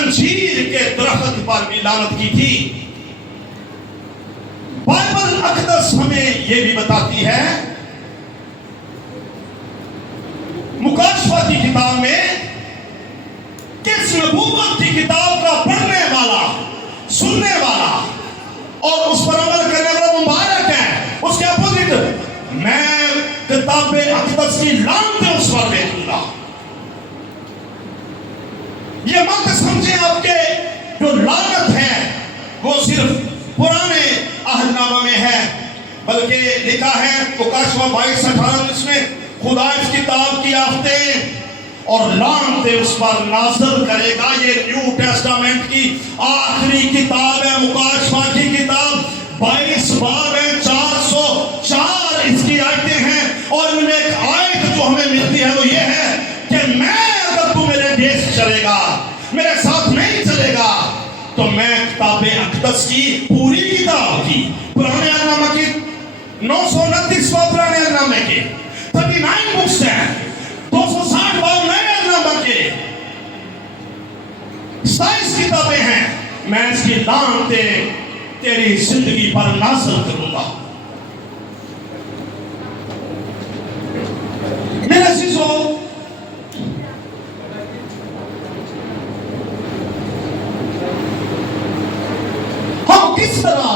انجیر کے درخت پر بھی لعنت کی تھی۔ بائبل اقدس ہمیں یہ بھی بتاتی ہے، مکاشفہ کی کتاب میں، کہ اس نبوت کی کتاب کا پڑھنے والا، سننے والا اور اس پر عمل کرنے والا مبارک ہے۔ اس کے اپوزٹ، میں کتاب اقدس کی لعنت اس پر دے دوں گا۔ یہ مت سمجھیں آپ کے جو لعنت ہے وہ صرف پرانے عہد نامہ میں ہے، بلکہ لکھا ہے مکاشفہ 22:18 میں، خدا اس کتاب کی آفتیں اور لعنتیں اس پر نازل کرے گا۔ یہ نیو ٹیسٹامنٹ کی آخری کتاب ہے، مکاشفہ کی کتاب 22 باب ہے، 404 اس کی آیتیں ہیں، اور ان میں ایک آیت جو ہمیں ملتی ہے وہ یہ ہے کہ اگر تو میرے دیش چلے گا، میرے ساتھ نہیں چلے گا، تو میں کتاب اقدس کی پوری کتاب کی، پرانے عہد نامہ کی 929 باب پرانے عہد نامے کے، 39 بکس ہیں، 260 باب نئے عہد نامہ کے، 27 کتابیں ہیں، میں اس کی لعنتیں تیری زندگی پر نازل کروں گا۔ میرے عزیزو، ہم کس طرح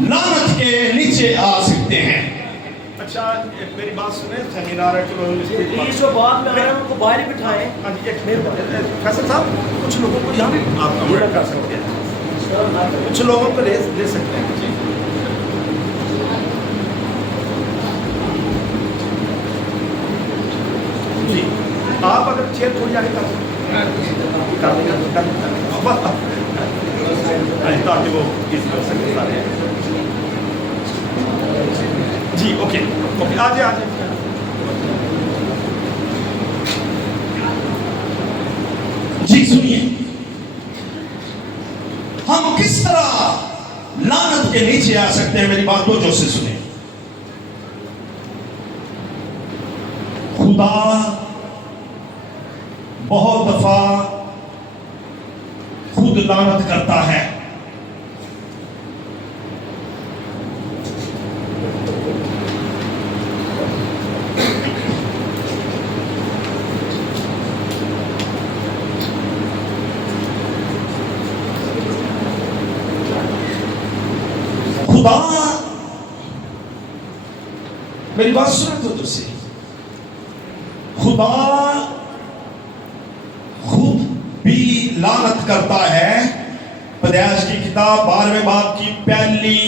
لعنت کے نیچے آ سکتے ہیں؟ اچھا میری بات سنیں، سیمینار ہے، چلو یہ جو بات میں آ رہا ہے ان کو باہر بٹھائیں۔ فیصل صاحب کچھ لوگوں کو یہاں آپ کمنٹ کر سکتے ہیں، کچھ لوگوں کو لے سکتے ہیں۔ جی آپ اگر چیئر تھوڑی آگے کر تاکہ وہ کسی کر سکتے سارے۔ جی اوکے اوکے، آ جائے۔ جی سنیے، ہم کس طرح لعنت کے نیچے آ سکتے ہیں؟ میری بات توجہ سے سنیں۔ خدا بہت دفعہ خود لعنت کرتا ہے۔ خدا، میری بات سنیں تو سے، خدا خود بھی لعنت کرتا ہے۔ پیدائش کی کتاب 12ویں باب کی پہلی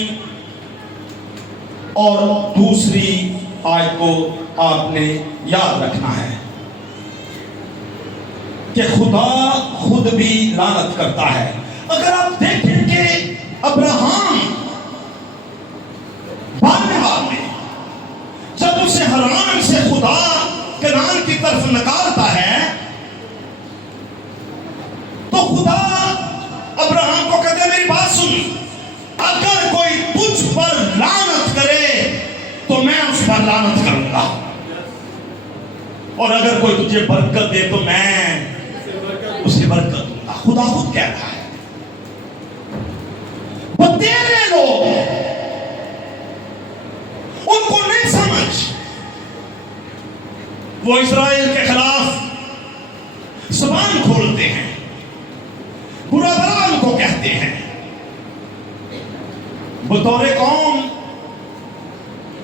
اور دوسری آیت کو آپ نے یاد رکھنا ہے کہ خدا خود بھی لعنت کرتا ہے۔ اگر آپ دیکھیں کہ ابراہم 12ویں باب میں جب اسے حران سے خدا کنعان کی طرف نکالتا ہے تو خدا ابراہم کو کہتے ہیں میری بات سن، اگر کوئی تجھ پر لعنت کرے تو میں اس پر لعنت کروں گا، اور اگر کوئی تجھے برکت دے تو میں اسے برکت دوں گا۔ خدا خود کہہ رہا ہے۔ وہ تیرے لوگ ان کو نہیں سمجھ، وہ اسرائیل کے خلاف زبان کھولتے ہیں، برا بھلا ان کو کہتے ہیں۔ بطور قوم،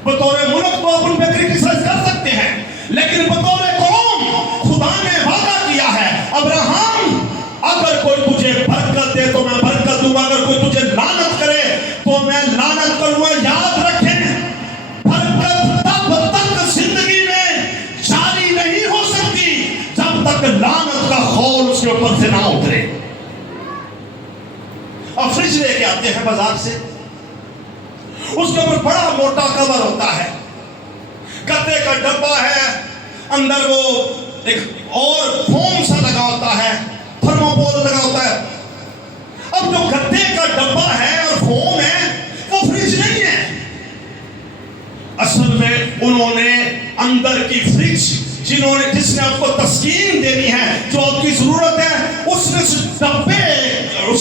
بطور ملک تو اپن پہ کرٹیسائز کر سکتے ہیں، لیکن بطور قوم خدا نے وعدہ کیا ہے، ابراہم اگر کوئی تجھے برکت دے تو میں برکت دوں گا، اگر کوئی تجھے لعنت کرے تو میں لعنت کروں گا۔ یاد رکھیں، برکت تب تک زندگی میں جاری نہیں ہو سکتی جب تک لعنت کا خول اس کے اوپر سے نہ اترے۔ اب فریج لے کے آتے ہیں بازار سے، اس کے اوپر بڑا موٹا کور ہوتا ہے، گتے کا ڈبہ ہے، اندر وہ ایک اور فوم سا لگا ہوتا ہے، تھرموکول لگا ہوتا ہے۔ اب جو گتے کا ڈبہ ہے اور فوم ہے وہ فریج نہیں ہے، اصل میں انہوں نے اندر کی فریج جس نے آپ کو تسکین دینی ہے، جو آپ کی ضرورت ہے، اس نے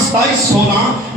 27:16,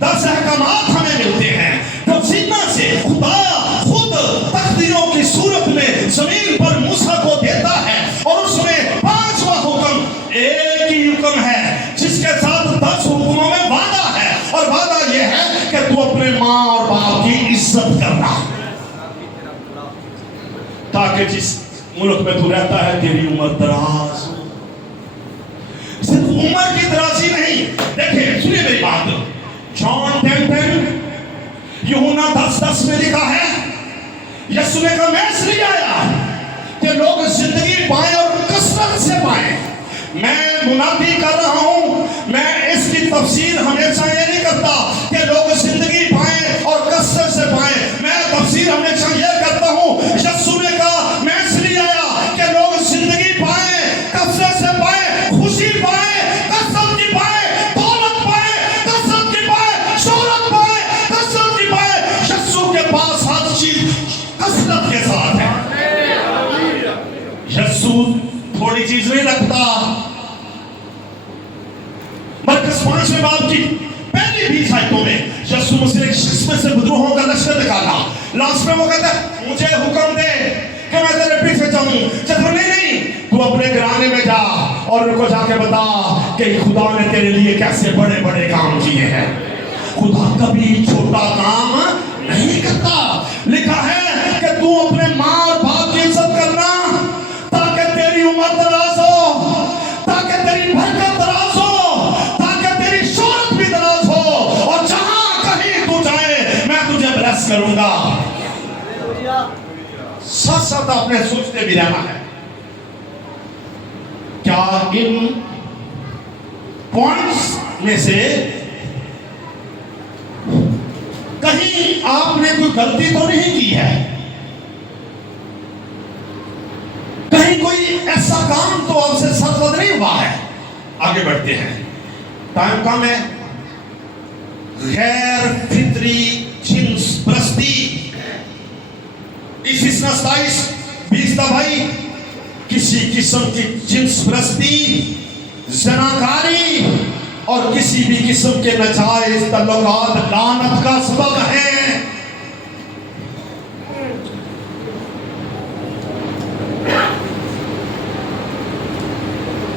10 احکامات ہمیں ملتے ہیں جو سینا سے خدا خود تقدیروں کی صورت میں زمین پر موسیٰ کو دیتا ہے، اور اس میں 5واں حکم ایک ہی حکم ہے جس کے ساتھ 10 حکموں میں وعدہ ہے، اور وعدہ یہ ہے کہ تو اپنے ماں اور باپ کی عزت کرنا، تاکہ جس ملک میں تو رہتا ہے تیری عمر دراز ہو۔ صرف عمر کی درازی نہیں، دیکھیں سنیے میری بات، جان 10:10 یوحنا 10:10 میں لکھا ہے یسوع نے کہا میں اس لیے آیا کہ لوگ زندگی پائیں اور کثرت سے پائیں۔ میں منادی کر رہا ہوں، میں اس کی تفسیر ہمیشہ یہ نہیں کرتا کہ لوگ زندگی پائیں اور کثرت سے پائیں، میں تفسیر ہمیشہ یہ کرتا ہوں یسوع نے کہا میں اس لیے آیا کہ لوگ زندگی پائیں، کثرت سے پائیں، خوشی پائیں، کثرت کی پائیں، دولت پائیں، کثرت کی پائیں، شہرت پائیں، کثرت کی پائیں۔ یسوع کے پاس ہر چیز کثرت کے ساتھ ہے۔ یسوع تھوڑی چیز نہیں رکھتا۔ مرکز 5 باب کی پہلی 20 آیتوں میں یسوع مسیح نے ایک شخص میں سے بدروہوں کا لشکر نکالا، لاسٹ میں وہ کہتا ہے مجھے حکم دے کہ میں تیرے پیچھے چلوں۔ چلو نہیں، تو اپنے گھرانے میں جا اور ان کو جا کے بتا کہ خدا نے تیرے لیے کیسے بڑے بڑے کام کیے ہیں۔ خدا کبھی چھوٹا کام نہیں کرتا۔ لکھا ہے کہ تو اپنے ماں اور باپ کی عزت کرنا تاکہ تیری عمر دراز ہو، تاکہ تیری برکت دراز ہو، تاکہ تیری شہرت بھی دراز ہو، اور جہاں کہیں تو جائے میں تجھے بلیس کروں گا۔ ساتھ ساتھ آپ نے سوچتے بھی رہنا ہے کیا ان پوائنٹس میں سے کہیں آپ نے کوئی غلطی تو نہیں کی ہے، کہیں کوئی ایسا کام تو آپ سے سرزد نہیں ہوا ہے۔ آگے بڑھتے ہیں، ٹائم کم ہے۔ غیر فطری جنس پرستی، اس 27-20 بھائی، کسی قسم کی جنس پرستی، زناکاری اور کسی بھی قسم کے ناجائز تعلقات لعنت کا سبب ہیں۔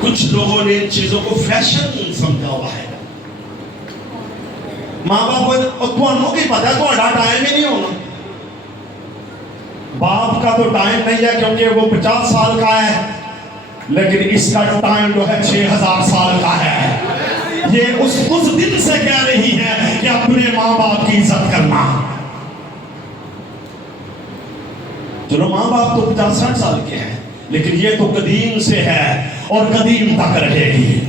کچھ لوگوں نے ان چیزوں کو فیشن سمجھا ہوا ہے۔ ماں باپ کو تمہوں کی پتہ ہے تمہارا ٹائم ہی نہیں ہونا، باپ کا تو ٹائم نہیں ہے کیونکہ وہ 50 سال کا ہے، لیکن اس کا ٹائم جو ہے 6000 سال کا ہے۔ یہ اس دن سے کہہ رہی ہے کہ اپنے ماں باپ کی عزت کرنا۔ چلو ماں باپ تو 50-60 سال کے ہیں، لیکن یہ تو قدیم سے ہے اور قدیم تک رہے گی۔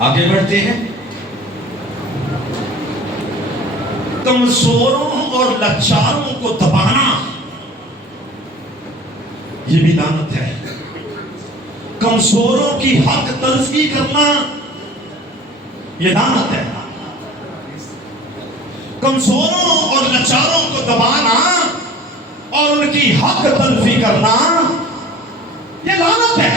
آگے بڑھتے ہیں، کمزوروں اور لاچاروں کو دبانا یہ بھی لعنت ہے۔ کمزوروں کی حق تلفی کرنا یہ لعنت ہے۔ کمزوروں اور لاچاروں کو دبانا اور ان کی حق تلفی کرنا یہ لعنت ہے۔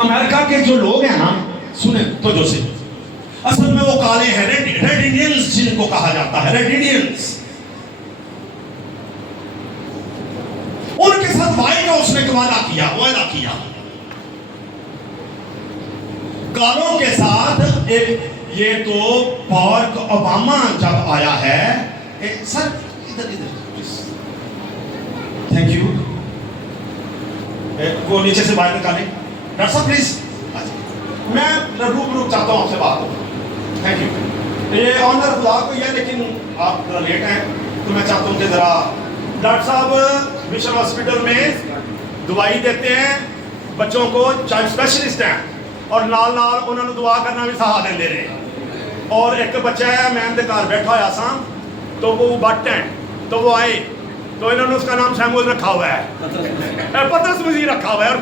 امریکہ کے جو لوگ ہیں نا، سنیں تو جو سے اصل میں وہ کالے ہیں، ریڈ انڈینز جن کو کہا جاتا ہے، ریڈ انڈینز۔ ان کے ساتھ وائٹ ہاؤس نے وعدہ کیا کالوں کے ساتھ ایک، یہ تو بارک اوباما جب آیا ہے، سر ادھر تھینک یو، وہ نیچے سے باہر نکالیں ڈاکٹر صاحب پلیز، میں روبرو چاہتا ہوں آپ سے بات ہو، تھینک یو۔ یہ آنر خدا کو یہ، لیکن آپ ذرا لیٹ ہیں تو میں چاہتا ہوں کہ ذرا ڈاکٹر صاحب مشن ہاسپٹل میں دوائی دیتے ہیں بچوں کو، چائلڈ اسپیشلسٹ ہیں، اور نال نال انہوں نے دعا کرنا بھی سہا دے رہے ہیں۔ اور ایک بچہ ہے میں اندر گھر بیٹھا ہوا سا، تو وہ بٹ ہیں، تو وہ آئے تو انہوں نے اس کا نام شیمول رکھا ہوا ہے، پطرس مسیح رکھا ہوا ہے، اور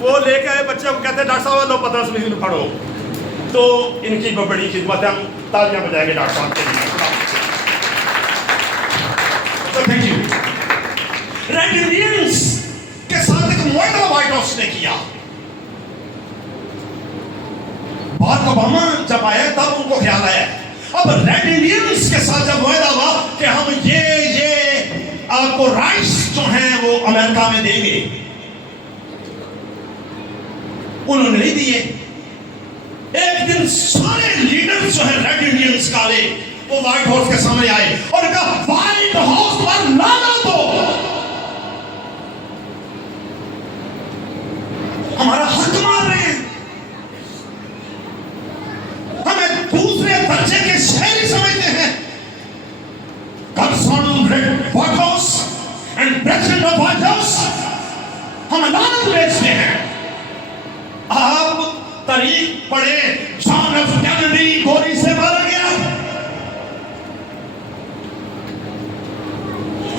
وہ لے کے آئے بچے کو، کہتے ہیں ڈاکٹر صاحب لو پطرس مسیح کو پڑھو۔ تو ان کی بڑی خدمت ہے، ہم تالیاں بجائیں گے ڈاکٹر صاحب کے لیے۔ Thank you. ریڈ انڈینز کے نے کیا. باراک اوباما جب آئے تب ان کو خیال آیا. اب ریڈ انڈینز کے ساتھ جب معاہدہ ہوا کہ ہم یہ آپ کو رائٹس جو ہیں وہ امریکہ میں دیں گے, انہوں نے نہیں دیے. ایک دن سارے لیڈر جو ہیں ریڈ انڈینز کالے وہ وائٹ ہاؤس کے سامنے آئے اور کہا وائٹ ہاؤس پر لعنت ہو, ہمارا حق مار رہے ہیں, ہمیں دوسرے درجے کے شہری سمجھتے ہیں. Concerned White House and president of White House ہم لعنت بھیجتے ہیں. آپ تاریخ پڑھے, جان ایف کینیڈی گولی سے مارا گیا,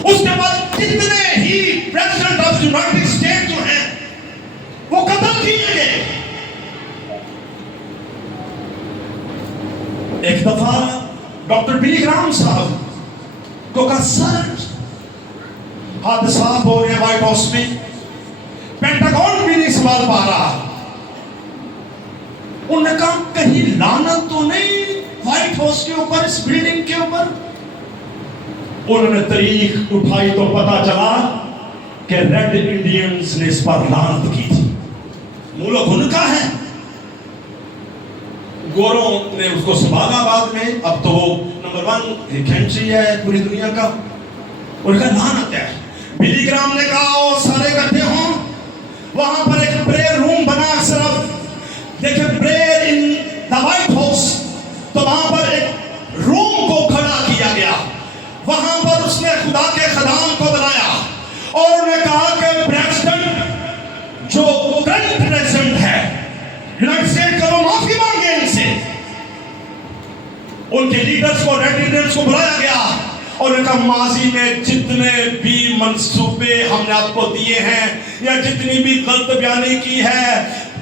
اس کے بعد کتنے ہی پریزیڈنٹ آف یونائٹڈ اسٹیٹ جو ہیں وہ قتل کیے گئے. ایک دفعہ ڈاکٹر بلی گرام صاحب کو کا سر حادثات ہو رہے وائٹ ہاؤس میں, پینٹاگون بھی نہیں سنبھال پا رہا. انہوں نے کہا کہیں لعنت تو نہیں وائٹ ہاؤس کے اوپر, اس بلڈنگ کے اوپر. انہوں نے تاریخ اٹھائی تو پتا چلا کہ ریڈ انڈینز نے اس پر لعنت کی تھی. ملک ان کا ہے, گوروں نے اس کو سنبھالا بعد میں, اب تو وہ نمبر 1 کنٹری ہے پوری دنیا کا. ان کا لعنت ہے. بلی گرام نے کہا وہ سارے اکٹھے ہوں, وہاں پر ایک پریئر روم بنا, صرف دیکھیں پریئر ان دا وائٹ ہاؤس, تو وہاں پر ایک روم کو کھڑا کیا گیا. وہاں پر اس نے خدا کے خدام کو بلایا اور انہوں نے کہا کہ پریزیڈنٹ جو کرنٹ پریزیڈنٹ ہے یونائٹڈ اسٹیٹ کا, وہ معافی مانگے ان سے. ان کے لیڈرز کو, ریڈ انڈینز کو بلایا گیا اور ان کا ماضی میں جتنے بھی منصوبے ہم نے آپ کو دیے ہیں یا جتنی بھی غلط بیانی کی ہے,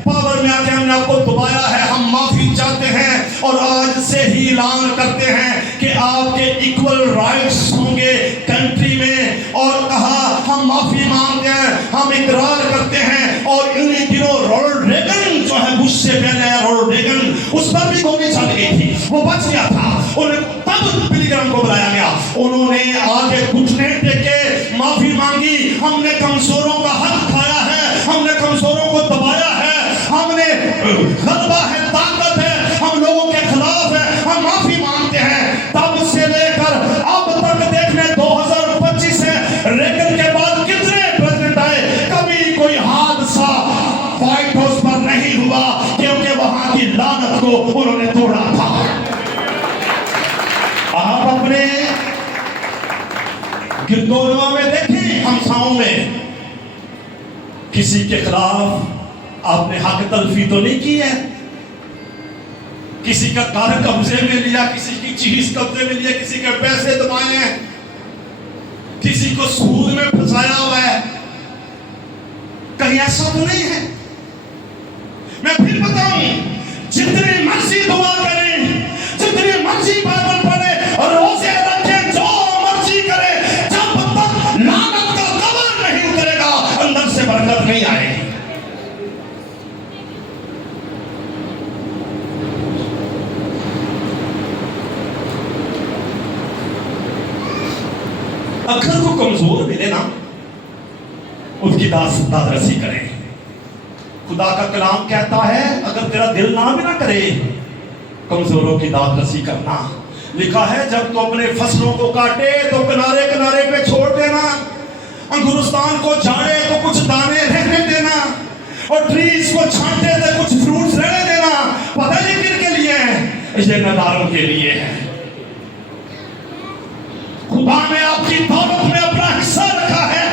پاور میں آ کے ہم نے آپ کو دبایا ہے, ہم معافی چاہتے ہیں اور آج سے ہی اعلان کرتے ہیں کہ آپ کے ایکول رائٹس ہوں گے کنٹری میں. اور کہا ہم معافی مانگتے ہیں, ہم اقرار کرتے ہیں. اور انہی دنوں رونلڈ ریگن جو ہے بش سے پہلے رونلڈ ریگن, اس پر بھی گولی چل گئی تھی, وہ بچ گیا تھا. انہیں تب بلی گرام کو بلایا گیا, انہوں نے آگے گھٹنے ٹیکے, معافی مانگی. ہم نے کمزوروں کا حق کھایا ہے, ہم نے کمزوروں کو دبایا ہے, ہم نے غلبہ ہے, طاقت ہے, ہم لوگوں کے خلاف ہے, ہم معافی مانگتے ہیں. تب سے لے کر اب تک دیکھنے 2025 ہے, ریگن کے بعد کتنے پریزیڈنٹ آئے, کبھی کوئی حادثہ وائٹ ہاؤس پر نہیں ہوا کیونکہ وہاں کی لعنت کو انہوں نے توڑا تھا. آپ اپنے گردونوا میں دیکھیں, ہمساؤں میں کسی کے خلاف آپ نے حق تلفی تو نہیں کی ہے, کسی کا گھر قبضے میں لیا, کسی کی چیز قبضے میں لیا, کسی کے پیسے دبائے ہیں, کسی کو سود میں پھنسایا ہوا ہے, کہیں ایسا تو نہیں ہے. میں پھر بتاؤں, جتنی مرضی دعا کریں, جتنی مرضی بائبل پڑھیں اور روزے رکھیں, جو مرضی کریں, جب تک لعنت کا کور نہیں اترے گا اندر سے برکت نہیں آئے گی. اگر کو کمزور ملے نا, اس کی داد رسی کرے. خدا کا کلام کہتا ہے اگر تیرا دل نہ بھی نہ کرے کمزوروں کی داد رسی کرنا. لکھا ہے جب تو اپنے فصلوں کو کاٹے تو کنارے کنارے پہ چھوڑ دینا, انگورستان کو جھاڑے تو کچھ دانے رہنے دینا, اور ٹریز کو چھانٹے تو کچھ فروٹس رہنے دینا. پتہ نہیں کن کے لیے ہے, یہ نداروں کے لیے ہے. خدا نے آپ کی دولت میں اپنا حصہ رکھا ہے,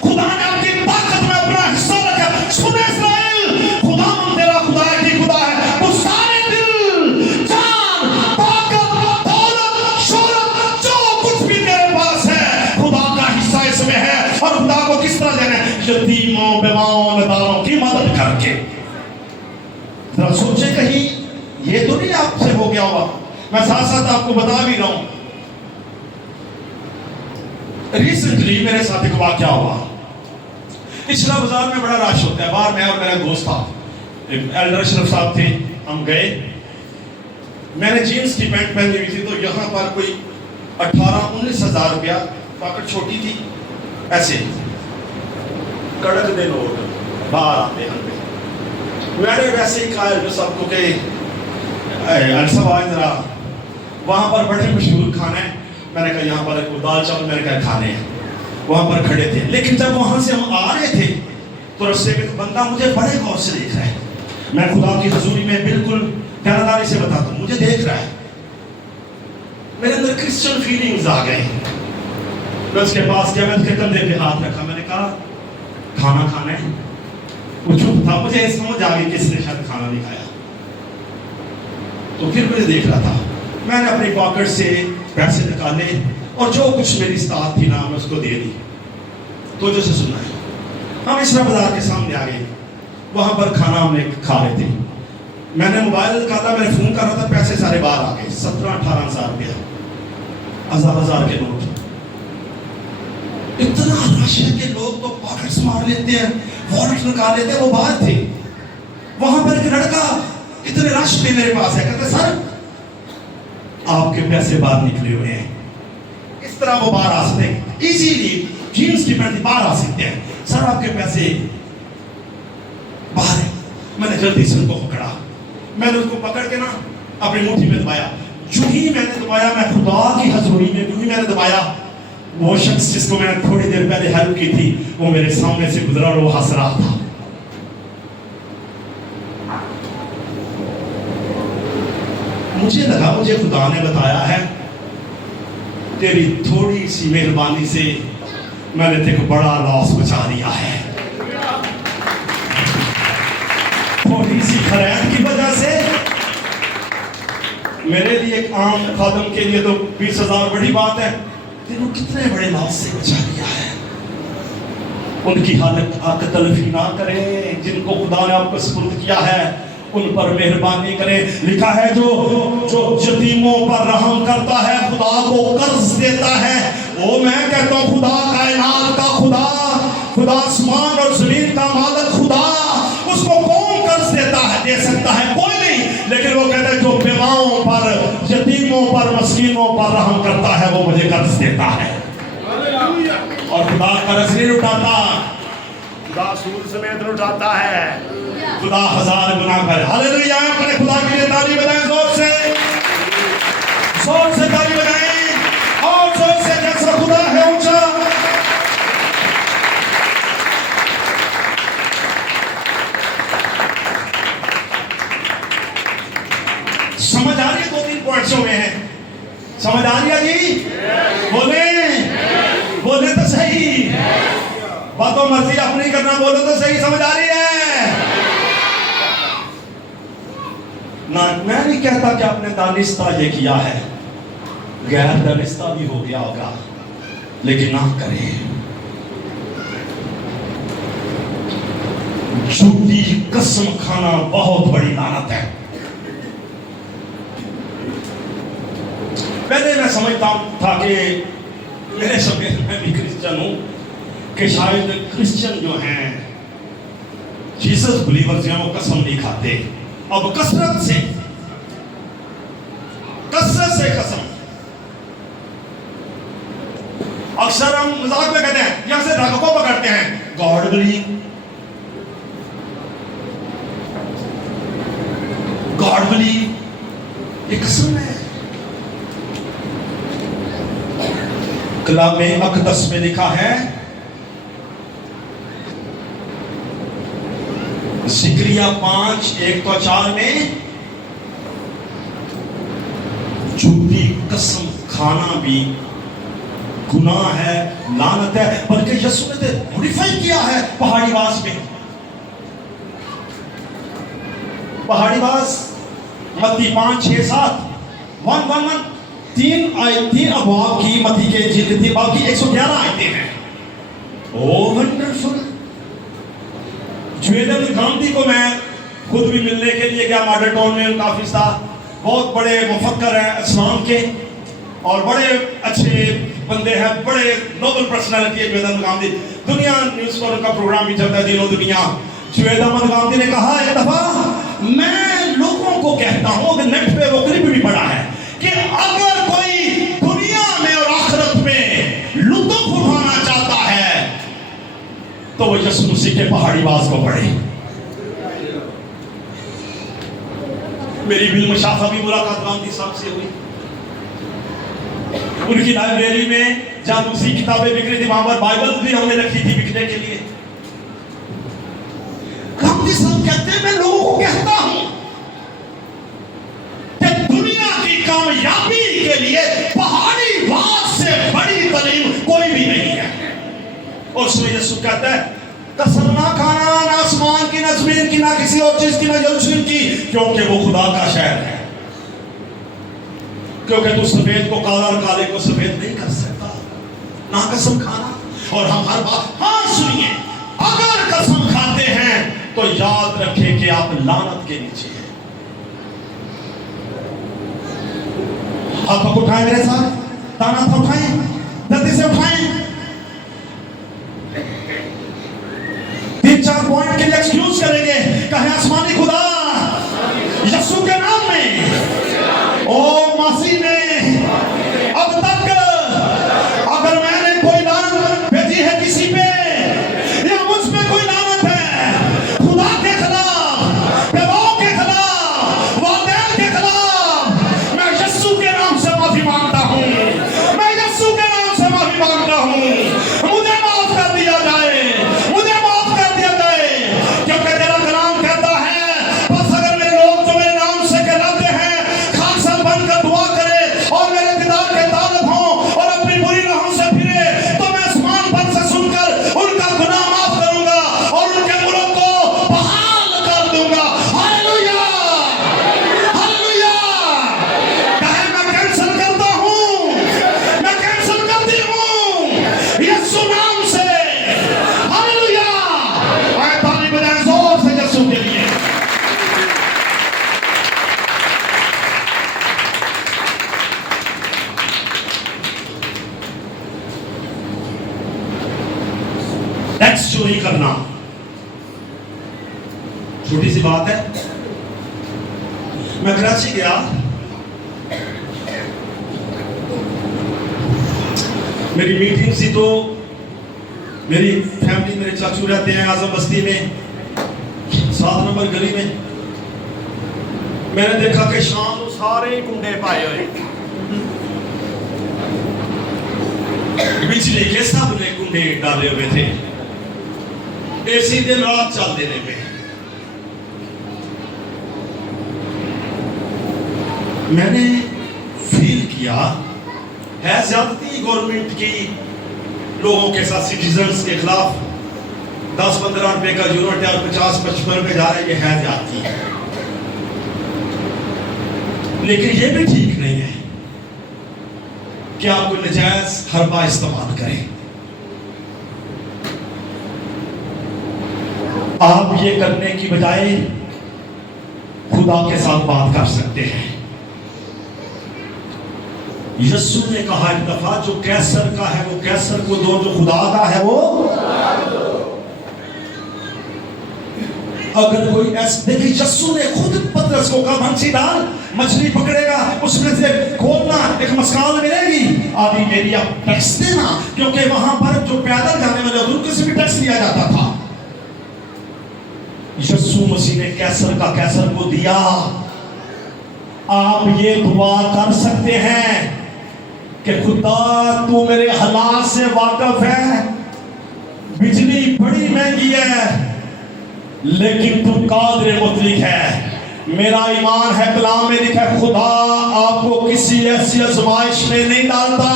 خدا نے آپ کی طاقت میں اپنا حصہ رکھا ہے. سن اسرائیل, خدا تیرا خدا ہے کہ خدا ہے, تو سارے دل, جان, طاقت, دولت, شہرت, جو کچھ بھی تیرے پاس ہے خدا کا حصہ اس میں ہے. اور خدا کو کس طرح دینا ہے, یتیموں, بیواؤں, نداروں کی مدد کر کے. ذرا سوچے کہیں یہ تو نہیں آپ سے ہو گیا ہوگا. میں ساتھ ساتھ آپ کو بتا بھی رہا ہوں, ریسنٹلی میرے ساتھ ایک واقعہ ہوا. اسلام بازار میں بڑا رش ہوتا ہے. باہر میں اور میرا دوست تھا, ایلڈر اشرف صاحب تھے, ہم گئے. میں نے جینس کی پینٹ پہنی ہوئی تھی, تو یہاں پر کوئی 18-19 ہزار روپیہ, پاکٹ چھوٹی تھی, ایسے کڑک دے لوگ باہر آتے ہیں. میں نے ویسے ہی کہا جو سب کو کہ صاحب آئے ذرا, وہاں پر بڑے مشہور کھانا ہے. میں نے کہا یہاں پر دال چاول میں نے کہا کھانے ہیں. وہاں پر کھڑے تھے, لیکن جب وہاں سے ہم آ رہے تھے تو رستے میں بندہ مجھے بڑے غور سے دیکھ رہا ہے. میں خدا کی حضوری میں بالکل پیاراداری سے بتاتا ہوں, مجھے دیکھ رہا ہے. میرے اندر کرسچن فیلنگز آ گئے. میں اس کے پاس گیا, میں اس کے کندھے پہ ہاتھ رکھا, میں نے کہا کھانا کھانا ہے. وہ چپ تھا, مجھے سمجھ آ گئی کس نے شاید کھانا نہیں کھایا. تو پھر مجھے دیکھ رہا تھا. میں نے اپنی پاکٹ سے پیسے نکالے اور جو کچھ میری استطاعت تھی نا میں اس کو دے دی. تو جیسے سننا ہے, ہم اسرا بازار کے سامنے آ گئے. وہاں پر کھانا ہم نے کھا رہے تھے. میں نے موبائل نکالا, میں نے فون کر رہا تھا, پیسے سارے باہر آ گئے. 17-18 ہزار روپیہ, 1000 کے نوٹ. اتنا رش ہے کہ لوگ تو پاکٹس مار لیتے ہیں, والٹ نکال لیتے ہیں. وہ باہر تھے. وہاں پر ایک لڑکا اتنے رش میں میرے پاس ہے, کہتے سر آپ کے پیسے باہر نکلے ہوئے ہیں. اس طرح وہ باہر آ سکتے ہیں ایزیلی, جینس کی پینٹ باہر آ سکتے ہیں. سر آپ کے پیسے باہر ہیں. میں نے جلدی سے ان کو پکڑا. میں نے اس کو پکڑ کے نا اپنی مٹھی میں دبایا. جو ہی میں نے دبایا, میں خدا کی حضوری میں جو ہی میں نے دبایا, وہ شخص جس کو میں نے تھوڑی دیر پہلے ہیلپ کی تھی وہ میرے سامنے سے گزرا اور وہ ہنس رہا تھا. مجھے لگا مجھے خدا نے بتایا ہے تیری تھوڑی سی مہربانی سے میں نے تیرے کو بڑا لاس بچا دیا ہے. تھوڑی سی خرید کی وجہ سے میرے لیے ایک عام خادم کے لیے تو 20,000 بڑی بات ہے. تیرے کو کتنے بڑے لاس سے بچا دیا ہے. ان کی حالت تلفی نہ کریں جن کو خدا نے آپ کو سپرد کیا ہے, ان پر مہربانی کرے. لکھا ہے جو یتیموں پر رحم کرتا ہے خدا کو قرض دیتا ہے. وہ میں کہتا ہوں خدا کائنات کا خدا, خدا آسمان اور زمین کا مالک خدا, اس کو کون قرض دیتا ہے؟ دے سکتا ہے کوئی نہیں. لیکن وہ کہتا ہے جو بیواؤں پر, یتیموں پر, مسکینوں پر رحم کرتا ہے وہ مجھے قرض دیتا ہے. اور خدا قرض نہیں اٹھاتا, خدا سود سمیت اٹھاتا ہے. خدا 1000 گنا کرے. ہاللیلویا. اپنے خدا کے لیے تالی بجائیں زور سے تالی بجائیں اور زور سے, جیسا خدا ہے اونچا. سمجھ آ رہی ہے؟ 2-3 پوائنٹس ہوئے ہیں. سمجھ آ رہی ہے جی؟ بولیں تو صحیح. باتوں مرضی اپنی کرنا, بولو تو صحیح. سمجھ آ رہی ہے؟ نہ میں نہیں کہتا کہ آپ نے دانستہ یہ کیا ہے, غیر دانستہ بھی ہو گیا ہوگا, لیکن نہ کریں. جھوٹی قسم کھانا بہت بڑی لعنت ہے. پہلے میں سمجھتا تھا کہ میرے سمیت میں بھی کرسچن ہوں, کہ شاید کرسچن جو ہیں جیسس بلیورز ہیں وہ قسم نہیں کھاتے. اب کثرت سے قسم. اکثر ہم مذاق میں کہتے ہیں, یہاں سے دھاگوں کو پکڑتے ہیں, گاڈ بلیو, گاڈ بلیو, یہ قسم ہے. کلام اقدس میں لکھا ہے, زکریا 5:1-4 میں, جھوٹی قسم کھانا بھی گناہ ہے, لعنت ہے. بلکہ یسوع نے موڈیفائی کیا ہے پہاڑی باز میں. پہاڑی باز متی 5:6-7 1 3 ابواب کی متی کے جلد تھی, باقی 111 آیتیں ہیں. او ونڈرفل. جویلر گاندھی کو میں خود بھی ملنے کے لیے گیا, ماڈل ٹاؤن میں ان کا آفس تھا. بہت بڑے مفکر ہیں اسلام کے. اور بڑے اچھے بندے ہیں, بڑے نوبل پرسنالٹی ہے جوید احمد گامدی. دنیا نیوز پر ان کا پروگرام بھی چلتا ہے دینوں دنیا. جوید احمد گامدی نے کہا ایک دفعہ, میں لوگوں کو کہتا ہوں کہ نیٹ پہ وہ کلپ بھی پڑا ہے کہ اگر کوئی دنیا میں اور آخرت میں لطف اٹھانا چاہتا ہے تو وہ یسوع مسیح کے پہاڑی باز کو پڑھے. میری بالمشافہ بھی ملاقات گامدی صاحب سے ہوئی. ان کی لائبریری میں جہاں دوسری کتابیں بک رہی تھی وہاں پر بائبل بھی ہم نے رکھی تھی بکنے کے لیے. گامدی صاحب کہتے ہیں میں لوگوں کو کہتا ہوں کہ دنیا کی کامیابی کے لیے پہاڑی باز سے بڑی تعلیم کوئی بھی نہیں ہے. اور اس میں یسوع کہتا ہے قسم نہ کھانا نہ آسمان کی نہ زمین کی نہ کسی اور چیز کی نہ یروشلم کی, کیونکہ وہ خدا کا شہر ہے. کیونکہ تو سفید کو کالا اور کالے کو سفید نہیں کر سکتا. نہ قسم کھانا. اور ہم ہر بات, ہاں سنیے, اگر قسم کھاتے ہیں تو یاد رکھیں کہ آپ لعنت کے نیچے ہیں. ہاتھوں کو اٹھائیں میرے ساتھ, دانا ہاتھ اٹھائیں, جلدی سے اٹھائیں. 3-4 پوائنٹ کے لیے ایکسکیوز کریں گے. کہیں آسمانی خدا یسوع کے نام میں, او مسیح نے اب تک اگر میں نے کوئی لعنت بھیجی ہے کسی پہ یا مجھ پہ کوئی لعنت ہے خدا کے خلاف, پیغام کے خلاف, والدین کے خلاف, میں یسوع کے نام سے معافی مانگتا ہوں. میں یسوع کے نام سے معافی مانگتا ہوں. مجھے معاف کر دیا جائے, مجھے معاف کر دیا جائے, کیونکہ تیرا کلام کہتا ہے بس اگر میرے لوگ جو میرے نام سے کہلاتے ہیں خاصا بن کر دعا کرے اور میرے دیدار کے طالب ہوں اور اپنی بری راہوں سے پھرے تو میں آسمان پر سے سن کر ان کا گناہ معاف کروں گا اور ان کے ملک کو بحال کر دوں گا. Hallelujah, hallelujah. کہے میں کینسل کرتا ہوں, میں کینسل کرتی ہوں یسوع نام سے. ہاللویا. آئے تالی بجائیں زور سے یسوع کے لیے. ٹیکس چوری کرنا چھوٹی سی بات ہے. میں کراچی گیا, میری میٹنگ سی تو میری فیملی, میرے چاچو رہتے ہیں اعظم بستی میں 7 نمبر گلی میں. میں نے دیکھا کہ شام کو سارے کنڈے پائے ہوئے, بجلی کے سب نے کنڈے ڈالے ہوئے تھے, اے سی دن رات چل دینے پہ. میں نے فیل کیا ہے زیادتی گورنمنٹ کی لوگوں کے ساتھ, سٹیزنز کے خلاف. 10-15 روپے کا یونٹ ہے اور 50-55 روپے جا رہے, یہ ہے زیادتی. لیکن یہ بھی ٹھیک نہیں ہے کہ آپ کو نجائز حربہ استعمال کریں. آپ یہ کرنے کی بجائے خدا کے ساتھ بات کر سکتے ہیں. یسوع نے کہا ایک دفعہ جو کیسر کا ہے وہ کیسر کو دو, جو خدا کا ہے وہ. اگر کوئی ایسا دیکھیں, یسوع نے خود پترس کو کہا منچی ڈال, مچھلی پکڑے گا, اس میں سے کھولنا, ایک مسکال ملے گی, آدھی میری آپ ٹیکس دینا, کیونکہ وہاں پر جو پیدل جانے والے ان کے سے بھی ٹیکس لیا جاتا تھا. یسوع مسیح نے کیسر کا کیسر کو دیا. آپ یہ دعا کر سکتے ہیں کہ خدا تو میرے حالات سے واقف ہے, بجلی بڑی مہنگی ہے لیکن تو قادر مطلق ہے. میرا ایمان ہے, کلام میں لکھا ہے خدا آپ کو کسی ایسی آزمائش میں نہیں ڈالتا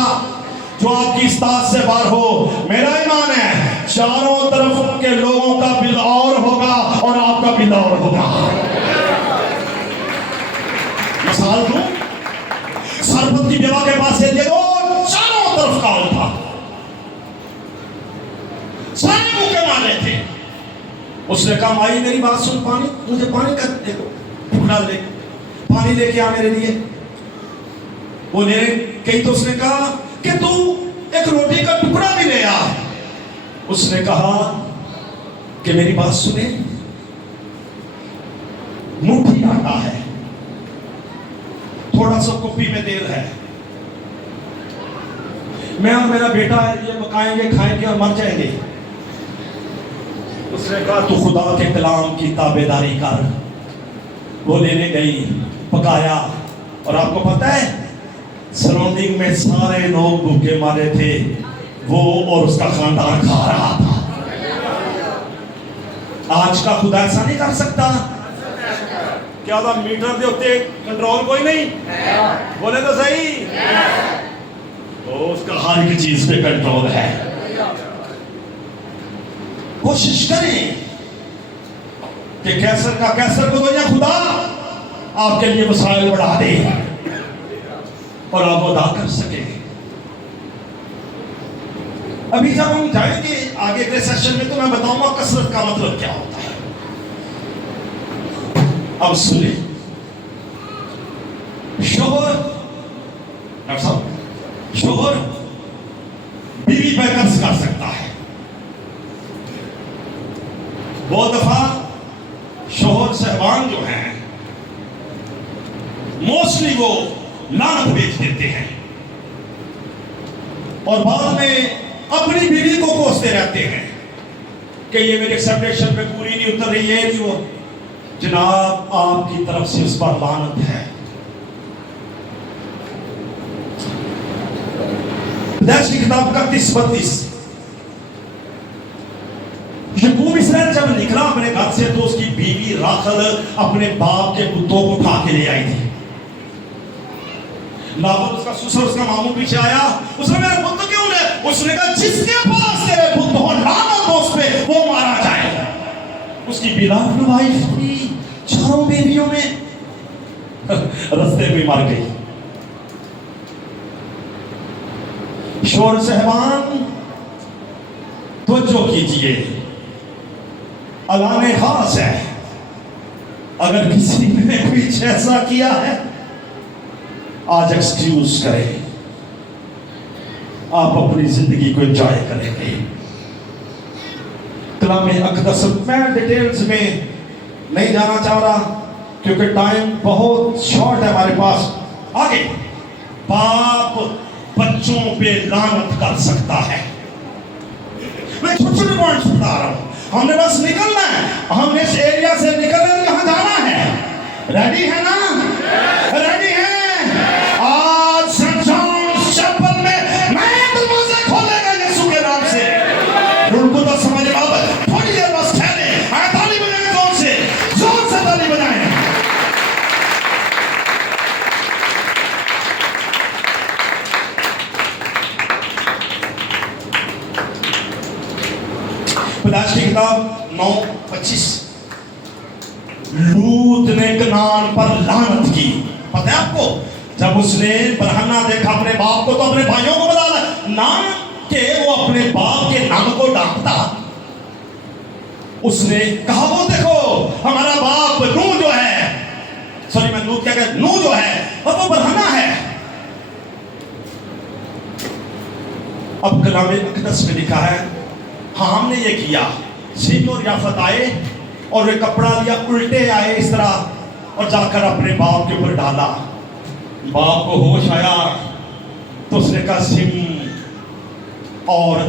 جو آپ کی استطاعت سے باہر ہو. میرا ایمان ہے چاروں طرف کے لوگوں کا بل اور ہوگا اور آپ کا بل اور ہوگا. مثال دوں, سرپت کی بیوہ کے پاس یہ چاروں طرف کال تھا, سارے موقع مارے تھے. اس نے کہا مائی میری بات سن, پانی, مجھے پانی کا ٹکڑا لے, پانی لے کے آ میرے لیے. انہیں کہیں تو اس نے کہا کہ تو ایک روٹی کا ٹکڑا بھی لے آ. اس نے کہا کہ میری بات سنیں, مٹھی آٹا ہے, تھوڑا سا کپی میں تیل ہے, میں اور میرا بیٹا یہ پکائیں گے, کھائیں گے اور مر جائیں گے. اس نے کہا تو خدا کے کلام کی تابعداری کر. وہ لینے گئی, پکایا, اور آپ کو پتہ ہے سراؤنڈنگ میں سارے لوگ بھوکے مارے تھے, وہ اور اس کا خاندان کھا رہا تھا. آج کا خدا ایسا نہیں کر سکتا. کیا تھا میٹر دے ہوتے کنٹرول کوئی نہیں, بولے تو صحیح, اس کا ہر ایک چیز پہ کنٹرول ہے. کوشش کریں کہ کیسر کا کیسر کو دو, یا خدا آپ کے لیے وسائل بڑھا دے اور آپ ادا کر سکیں. ابھی جب ہم جائیں گے آگے کے سیشن میں تو میں بتاؤں گا کثرت کا مطلب کیا ہوتا ہے. اب سنیں, شوہر بیوی پہ قبض کر سکتا ہے. بہت دفعہ شوہر صاحبان جو ہیں موسٹلی وہ لعنت بیچ دیتے ہیں اور بعد میں اپنی بیوی کو کوستے رہتے ہیں کہ یہ میرے ایکسپیکٹیشن پہ پوری نہیں اتر رہی ہے, نہیں وہ. جناب آپ کی طرف سے اس پر لعنت ہے. پیدائش کی کتاب 31-32. یعقوب اسرائیل جب نکلا اپنے گھر سے تو اس کی بیوی راخل اپنے باپ کے کتوں کو اٹھا کے لے آئی تھی. لابان اس کا سسر اس کا ماموں پیچھے آیا, اس نے میرے بت کیوں لے؟ اس نے کہا جس کے پاس تیرے بت ہو لعنت ہو اس پہ, وہ مارا جائے. اس کی بیلافن وائف تھی, چاروں بیویوں میں رستے میں مر گئی. شوہر صاحبان توجہ کیجئے, اعلان خاص ہے. اگر کسی نے کچھ ایسا کیا ہے آج ایکسکیوز کریں, آپ اپنی زندگی کو انجوائے کریں گے. کلام اقدس میں ڈیٹیلز میں نہیں جانا چاہ رہا کیونکہ ٹائم بہت شارٹ ہے ہمارے پاس. آگے باپ بچوں پہ لعنت کر سکتا ہے. میں چھوٹے چھوٹے پوائنٹس بتا رہا ہوں, ہم نے بس نکلنا ہے, ہم نے اس ایریا سے نکلنا ہے, یہاں جانا ہے. ریڈی ہے نا؟ ریڈی ہے؟ آج سینٹ جانز چیپل میں نئے دروازے کھولے گئے یسوع کے نام سے. ان کو تو سمجھ بابت تھوڑی دیر بس ٹھہرے. تالی بجائیں زور سے, زور سے تالی بجائیں. پیدائش کی کتاب 9:25. لوط نے کنعان پر لعنت کی. پتہ ہے آپ کو, جب اس نے برہنہ دیکھا اپنے باپ کو تو اپنے بھائیوں کو بتا نہ کہ وہ اپنے باپ کے نام کو ڈانٹتا, اس نے کہا وہ دیکھو ہمارا باپ نوح جو ہے, سوری میں لوط کیا کہتا, نوح جو ہے اب وہ برہنہ ہے. اب کلام اقدس میں لکھا ہے ہاں ہم نے یہ کیا. سیم اور یافت آئے اور وہ کپڑا لیا, الٹے آئے اس طرح, اور جا کر اپنے باپ کے اوپر ڈالا. باپ کو ہوش آیا تو اس نے کہا سم اور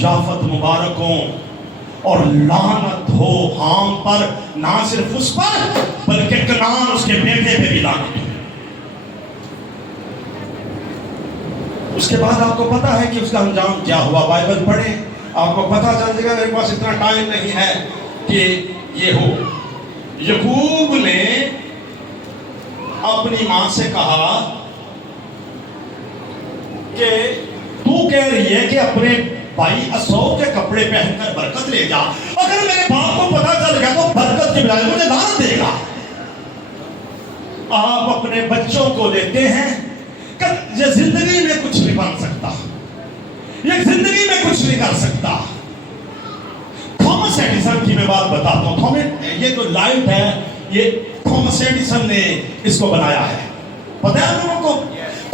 یافت مبارک ہوں اور لعنت ہو حام پر, نہ صرف اس پر بلکہ کنعان اس کے بیٹے پہ بھی لعنت ہو. اس کے بعد آپ کو پتا ہے کہ اس کا انجام کیا ہوا. بائبل پڑھیں آپ کو پتا چل جائے گا. میرے پاس اتنا ٹائم نہیں ہے کہ یہ ہو. یعقوب نے اپنی ماں سے کہا کہ تو کہہ رہی ہے کہ اپنے بھائی اسو کے کپڑے پہن کر برکت لے جا, اگر میرے باپ کو پتا چل گیا تو برکت کے بجائے مجھے لعنت دے گا. آپ اپنے بچوں کو لیتے ہیں کہ یہ زندگی میں کچھ نہیں بن سکتا, یہ زندگی میں کچھ نہیں کر سکتا. تھامس ایڈیسن کی میں بات بتاتا ہوں. یہ جو لائٹ ہے یہ تھامس ایڈیسن نے اس کو بنایا ہے. پتہ ہے آپ لوگوں کو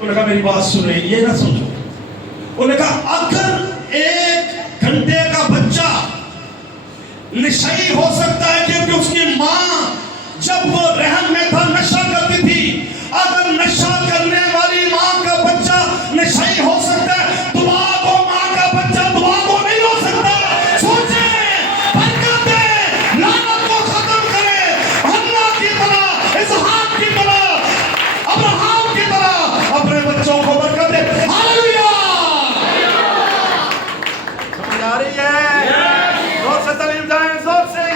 انہوں نے کہا میری بات سن رہی یہ نہ سمجھو. انہوں نے کہا اگر 1 گھنٹے کا بچہ نشئی ہو سکتا ہے کیونکہ اس کی ماں جب وہ رحم میں تھا نشہ کرتی تھی, اگر نشہ کرنے والی ماں کا بچہ نشئی ہو سکتا ہے, دعا کو ماں کا بچہ دعا کو نہیں ہو سکتا. سوچیں, برکت دیں, لعنت کو ختم کریں, حنا کی طرح, اسحاق کی طرح, ابراہیم کی طرح اپنے بچوں کو برکت دیں. ہاللویا. سمجھ آ رہی ہے؟ زور سے تعلیم دائیں, زور سے.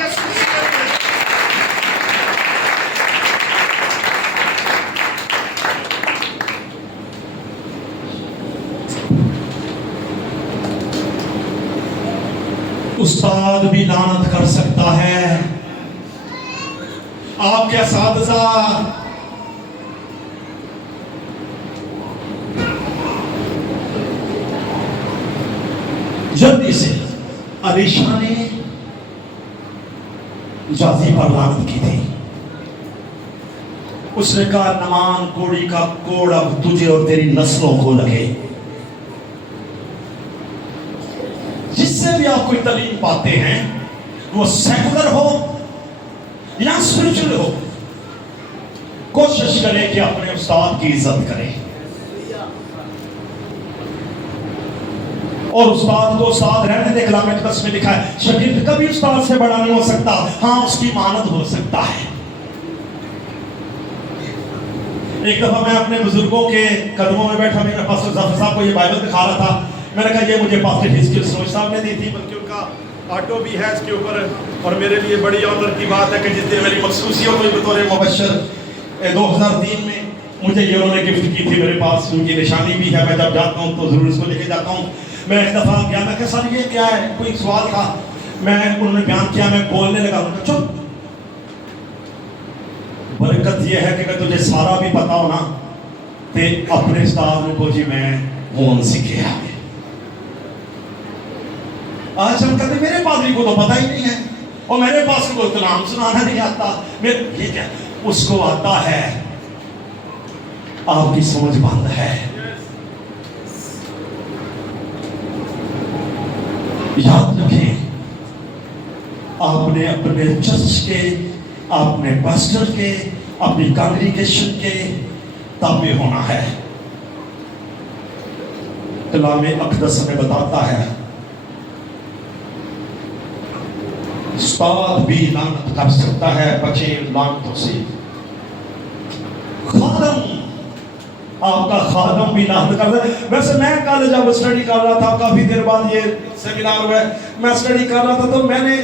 استاد بھی لعنت کر سکتا ہے. آپ کے اساتذہ جلدی سے علیشہ نے جازی پر لعنت کی تھی. اس نے کہا نمان کوڑی کا کوڑ اب تجھے اور تیری نسلوں کو لگے. جس سے بھی آپ کوئی تعلیم پاتے ہیں وہ سیکولر ہو یا اسپرچل ہو, کوشش کریں کہ اپنے استاد کی عزت کریں اور استاد کو استاد رہنے دے. کلام اقدس میں لکھا ہے شاگرد کبھی استاد سے بڑا نہیں ہو سکتا, ہاں اس کی مانند ہو سکتا ہے. ایک دفعہ میں اپنے بزرگوں کے قدموں میں بیٹھا, میں نے پاسٹر ظفر صاحب کو یہ بائبل دکھا رہا تھا. میں نے کہا یہ مجھے پاسٹر ہزقیل سروش صاحب نے دی تھی, بلکہ ان کا آٹو بھی ہے اس کے اوپر, اور میرے لیے بڑی آنر کی بات ہے کہ جس دن میری مخصوصیت ہوئی بطور مبشر 2003 میں مجھے یہ انہوں نے گفٹ کی تھی. میرے پاس ان کی نشانی بھی ہے, میں جب جاتا ہوں تو ضرور اس کو لے کے جاتا ہوں. میں ایک دفعہ گیا, میں کہا سر یہ کیا ہے, کوئی سوال تھا, میں انہوں نے بیان کیا, میں بولنے لگا. انہوں نے چپ. برکت یہ ہے کہ تجھے سارا بھی پتا ہو نا تے اپنے استاد کو جی میں فون سیکھے. آج ہم کہتے میرے پادری کو تو پتہ ہی نہیں ہے اور میرے پاس کوئی کلام سنانا نہیں آتا. یہ کیا, اس کو آتا ہے, آپ کی سمجھ بند ہے. یاد رکھیں, آپ نے اپنے چرچ کے, اپنے پاسٹر کے, اپنی کانگریگیشن کے تابع ہونا ہے. کلام اقدس میں بتاتا ہے استاد بھی لعنت کر سکتا ہے, بچے لعنتوں سے. خادم, آپ کا خادم بھی لعنت کر سکتا ہے. ویسے میں کالج جب اسٹڈی کر رہا تھا, کافی دیر بعد یہ سیمینار ہوا ہے, میں اسٹڈی کر رہا تھا تو میں نے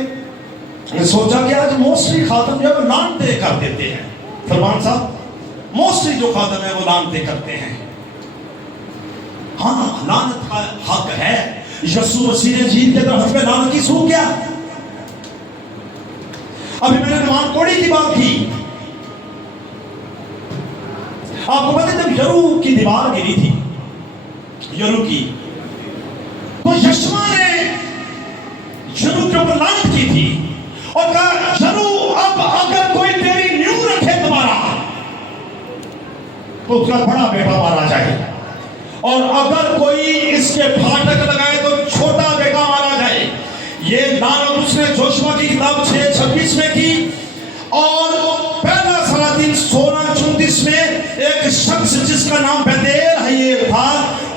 سوچا کہ آج موسٹلی خادم جو ہے وہ لعنتیں کر دیتے ہیں. فرمان صاحب, موسٹلی جو خادم ہے وہ لعنتیں کرتے ہیں. ہاں لعنت کا حق ہے. یسوع مسیح نے جیت کے درخت پہ لعنت کی سو کیا. ابھی میں نے نمان کوڑی کی بات کی, آپ کو پتہ ہے جب یرو کی دیوار گری تھی, یرو کی, تو یشوع نے یرو کے اوپر لعنت کی تھی اور کہا یرو اب اگر کوئی تیری نیو رکھے دوبارہ تو اس کا بڑا بیٹا مارا جائے, اور اگر کوئی اس کے پھاٹک لگائے تو چھوٹا بیٹا مارا جائے. یہ لعنت اس نے جوشوا کی کتاب 6:26 میں کی, اور پہلا سلاطین 16:34 میں ایک شخص جس کا نام بیتیل حیر تھا,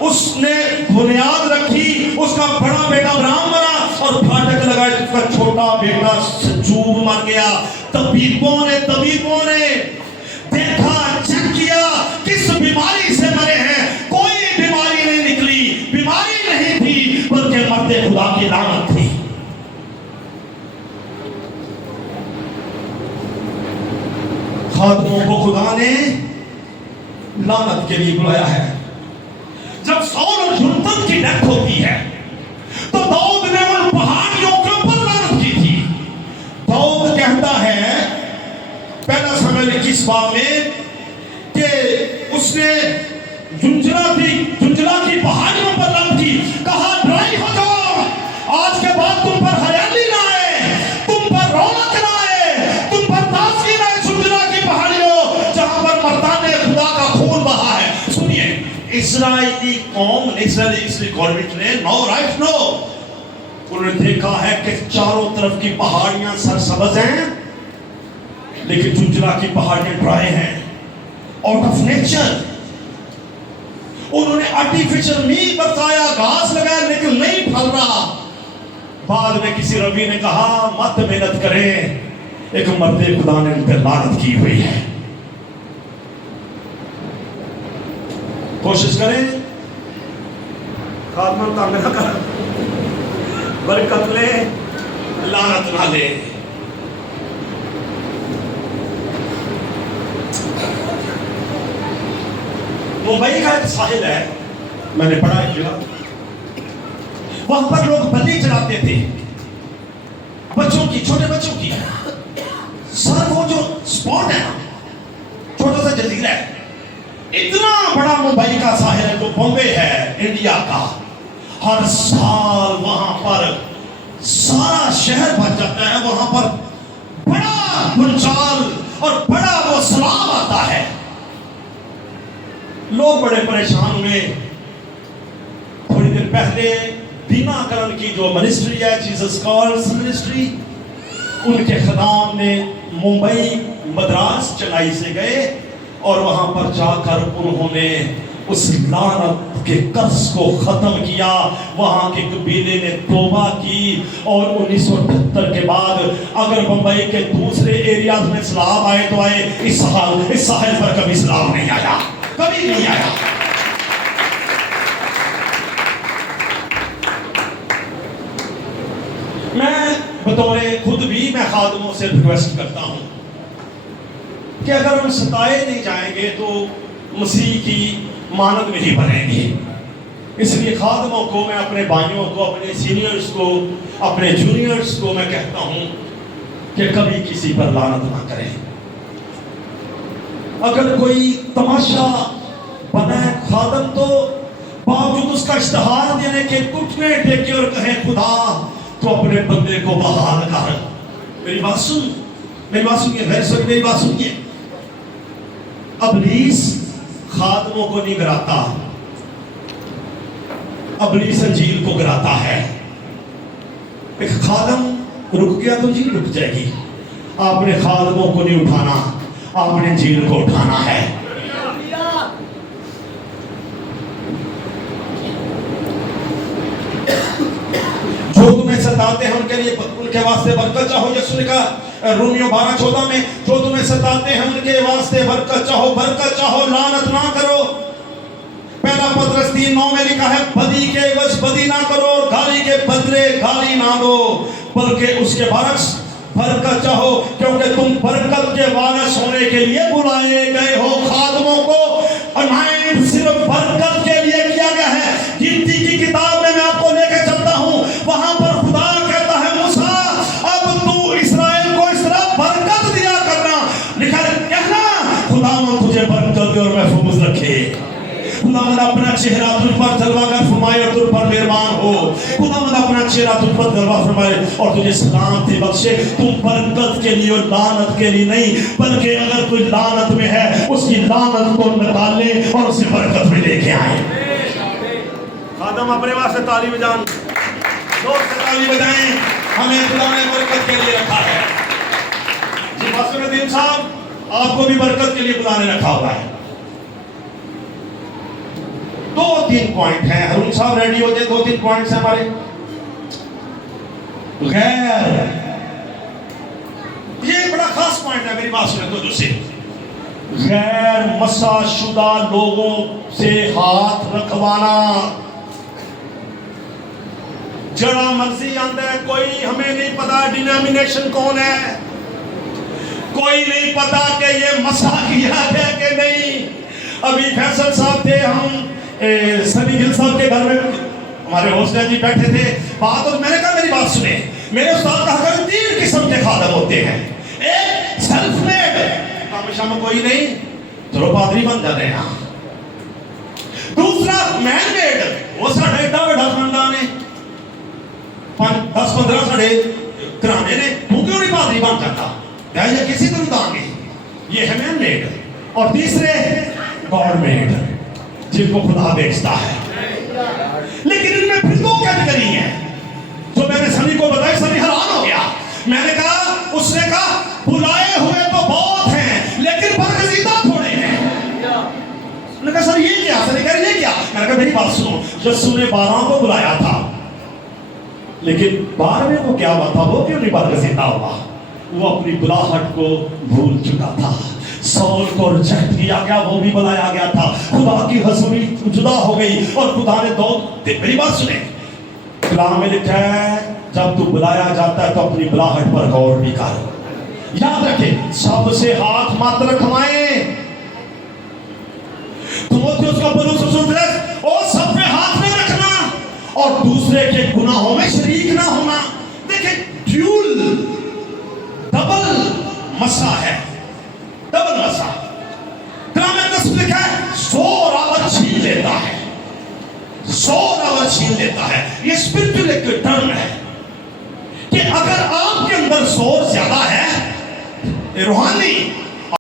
اس نے بنیاد رکھی, اس کا بڑا بیٹا ابراہیم بنا اور پھاٹک لگائے, اس کا چھوٹا بیٹا سجوب مر گیا. طبیبوں نے دیکھا, چیک کیا کس بیماری سے مرے ہیں, کوئی بیماری نہیں نکلی, بیماری نہیں تھی بلکہ مرد خدا کی لعنت تھی. خادموں کو خدا نے لعنت کے لیے بلایا ہے. جب سول اور یونتن کی ڈیتھ ہوتی ہے تو داؤد نے ان پہاڑیوں کے اوپر لعنت کی تھی. داؤد کہتا ہے پہلا سمویل 21 میں کہ اس نے جنجلا کی پہاڑیوں پر لعنت کی, کہا ڈرائی ہو جاؤ, آج کے بعد تم پر ہریالی نہ آئے, تم پر رونق نہ آئے, تم پر تازگی نہ آئے. جنجلا کی پہاڑیوں جہاں پر مردان خدا کا خون بہا ہے. سنیے, اسرائیلی قوم اسرائیلی گورنمنٹ نے نو رائٹ نو، انہوں نے دیکھا ہے کہ چاروں طرف کی پہاڑیاں سرسبز ہیں لیکن چنچلا کی پہاڑیاں ڈرائی ہیں، آؤٹ آف نیچر۔ انہوں نے آرٹیفیشل میٹ بتایا، گھاس لگایا لیکن نہیں پھل رہا۔ بعد میں کسی ربی نے کہا مت محنت کریں، ایک مرد خدا نے ان پہ لعنت کی ہوئی ہے، کوشش کریں خاتمہ تنگ نہ کر، برکت لے، لعنت نہ لے۔ ممبئی کا ایک ساحل ہے، میں نے پڑھا ایک جگہ، وہاں پر لوگ بلی چلاتے تھے بچوں کی، چھوٹے بچوں کی۔ سر وہ جو سپاٹ ہے نا، چھوٹا سا جزیرہ ہے، اتنا بڑا ممبئی کا ساحل ہے جو بمبے ہے انڈیا کا، ہر سال وہاں پر سارا شہر بچ جاتا ہے، وہاں پر بڑا بھونچال اور بڑا وہ سیلاب آتا ہے۔ لوگ بڑے پریشان ہوئے۔ تھوڑی دیر پہلے بینا کرن کی جو منسٹری ہے، جیسس کالز منسٹری، ان کے خدام نے ممبئی مدراس چنائی سے گئے اور وہاں پر جا کر انہوں نے اس لعنت کے قرض کو ختم کیا۔ وہاں کے قبیلے نے توبہ کی اور 1978 کے بعد اگر ممبئی کے دوسرے ایریاز میں سیلاب آئے تو آئے، اس ساحل پر کبھی سیلاب نہیں آیا، کبھی نہیں آیا۔ میں بطور خود بھی میں خادموں سے ریکویسٹ کرتا ہوں کہ اگر ہم ستائے نہیں جائیں گے تو مسیح کی مانند نہیں بنیں گے۔ اس لیے خادموں کو، میں اپنے بھائیوں کو، اپنے سینئرز کو، اپنے جونیئرز کو میں کہتا ہوں کہ کبھی کسی پر لعنت نہ کریں۔ اگر کوئی تماشا بنائے خادم تو باوجود اس کا اشتہار دینے کے گھٹنے ٹیکے اور کہیں خدا تو اپنے بندے کو بحال کر۔ میری بات سنیے، غیر سوئی میری بات سنیے۔ ابلیس خادموں کو نہیں گراتا، ابلیس انجیل کو گراتا ہے۔ ایک خادم رک گیا تو انجیل رک جائے گی۔ آپ نے خادموں کو نہیں اٹھانا، آپ نے انجیل کو اٹھانا ہے۔ جو تمہیں ستاتے ہیں ان کے واسطے برکت چاہو، یسوع نے کہا رومیو 12:14 میں، جو تمہیں ستاتے ہیں ان کے واسطے برکت چاہو، لعنت نہ کرو۔ پہلا پترس 3:9 میں لکھا ہے بدی کے عوض بدی نہ کرو اور گالی کے بدلے گالی نہ دو، بلکہ اس کے برعکس برکت چاہو، کیونکہ تم برکت کے وارث ہونے کے لیے بلائے گئے ہو۔ خادموں کو انائٹ صرف برکت کے لیے کیا گیا ہے۔ گنتی کی کتاب میں آپ کو لے کے چلتا ہوں، وہاں پر خدا کہتا ہے موسیٰ اب تو اسرائیل کو اس طرح برکت دیا کرنا، لکھا ہے کہنا خدا تجھے برکت دے اور محفوظ رکھے، خداوند اپنا چہرہ تجھ پر جلوہ گر فرمائے اور تجھ پر مہربان ہو، خداوند اپنا چہرہ تجھ پر جلوہ فرمائے اور تجھے سلامتی بخشے۔ تم برکت کے لیے اور لعنت کے لیے نہیں، بلکہ اگر کوئی لعنت میں ہے اس کی لعنت کو نکالے اور اسے برکت میں لے کے آئے۔ خادم اپنے واسطے تالی بجان، زور سے تالی بجائیں، ہمیں خدا نے برکت کے لیے رکھا ہے۔ جی پاسٹر ندیم صاحب، آپ کو بھی برکت کے لیے خدا نے رکھا ہوا ہے۔ 2-3 پوائنٹ ہیں، ہارون صاحب ریڈی ہوتے، 2-3 پوائنٹس ہیں ہمارے۔ غیر، یہ ایک بڑا خاص پوائنٹ ہے، میری بات سنیں تو جو سے غیر مسح شدہ لوگوں سے ہاتھ رکھوانا۔ جڑا مرضی آندہ ہے، کوئی ہمیں نہیں پتا ڈینامینیشن کون ہے، کوئی نہیں پتا کہ یہ مسح کیا ہے کہ نہیں۔ ابھی فیصل صاحب تھے، ہم سنی گل صاحب کے گھر میں ہمارے ہوسٹل جی بیٹھے تھے، بات اور میں نے کہا میری بات سنیں، میرے استاد کہا کہ 3 قسم کے خادم ہوتے ہیں۔ ایک سیلف میڈ، کام شام کوئی نہیں، چلو پادری بن جاتے ہیں۔ دوسرا مین میڈ، وہ ساڑھے ایڈا بڑا خاندان ہے، 10-15 ساڑھے کرانے نے، وہ کیوں نہیں پادری بن جاتا، یا کسی طرح داں گے، یہ ہے مین میڈ۔ اور تیسرے گاڈ میڈ، جن کو خدا بیچتا ہے. لیکن ان میں پھر دو کیٹیگری ہیں جو میں نے سنی کو بتائی. سنی حیران ہو گیا. میں نے کہا, اس نے کہا بلائے ہوئے تو بہت ہیں لیکن برگزیدہ تھوڑے ہیں. میں نے کہا سر یہ کیا؟ سر نے کہا یہ کیا؟ میں نے کہا میری بات سنو, یسوع نے 12 کو بلایا تھا لیکن 12ویں کو کیا ہوا تھا؟ وہ کیوں نہیں برگزیدہ ہوا؟ وہ اپنی بلاہٹ کو بھول چکا تھا. سول کو ریجیکٹ کیا گیا, وہ بھی بلایا گیا تھا. خدا کی حضوری جدا ہو گئی اور خدا نے میری بات سنیں, کلام میں لکھا ہے جب تو بلایا جاتا ہے تو اپنی بلاہٹ پر غور بھی کر. یاد رکھیں, سب سے ہاتھ مت رکھوائیں. تیموتھیوس کا پہلا سبسودرس اور سب پہ ہاتھ نہ رکھنا اور دوسرے کے گناہوں میں شریک نہ ہونا. دیکھیں ڈیول ڈبل مسئلہ ہے, ڈبل مسئلہ. کلام میں لکھا ہے 100 راور چھین لیتا ہے, 100 راور چھین لیتا ہے. یہ اسپرچل ایک ٹرم ہے کہ اگر آپ کے اندر زور زیادہ ہے, روحانی